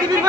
Mask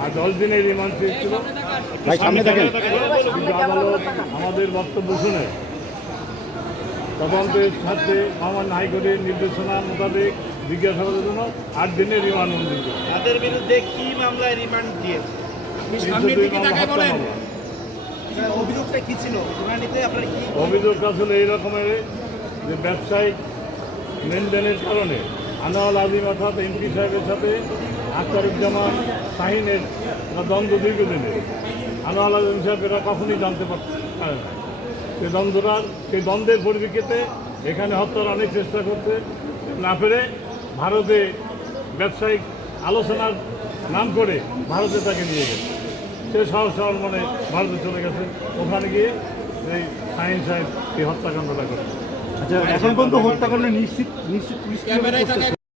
আর দশ দিনের remand চেয়েছিল ভাই সামনে থাকেন। আদালত আমাদের বক্তব্য শুনে তদন্তের সাথে মামান হাইকোর্টের নির্দেশনা মোতাবেক জিজ্ঞাসাবাদের জন্য আট দিনের রিমান্ড মঞ্জুর তাদের বিরুদ্ধে কি মামলায় রিমান্ড দিয়েছে? মামলা। অভিযোগটা কি ছিল? আপনার কি অভিযোগটা আসলে এই রকমের যে ব্যবসায়িক লেনদেনের কারণে আনোয়ার আজিম অর্থাৎ এমপি সাহেবের সাথে আখতারুজ্জামান শাহিনের দ্বন্দ্ব দীর্ঘদিনের। আনোয়ার আজিম সাহেব এরা কখনই জানতে পার- না। সেই দ্বন্দ্বটার সেই দ্বন্দ্বের পরিপ্রেক্ষিতে এখানে হত্যার অনেক চেষ্টা করতে না পেরে ভারতে ব্যবসায়িক আলোচনার নাম করে ভারতে তাকে নিয়ে গেছে। সে সহজ সরল মনে ভারতে চলে গেছে। ওখানে গিয়ে এই সাইন সাহেব এই হত্যাকাণ্ডটা করে আচ্ছা এখন পর্যন্ত হত্যাকাণ্ড নিশ্চিত নিশ্চিত পুলিশ?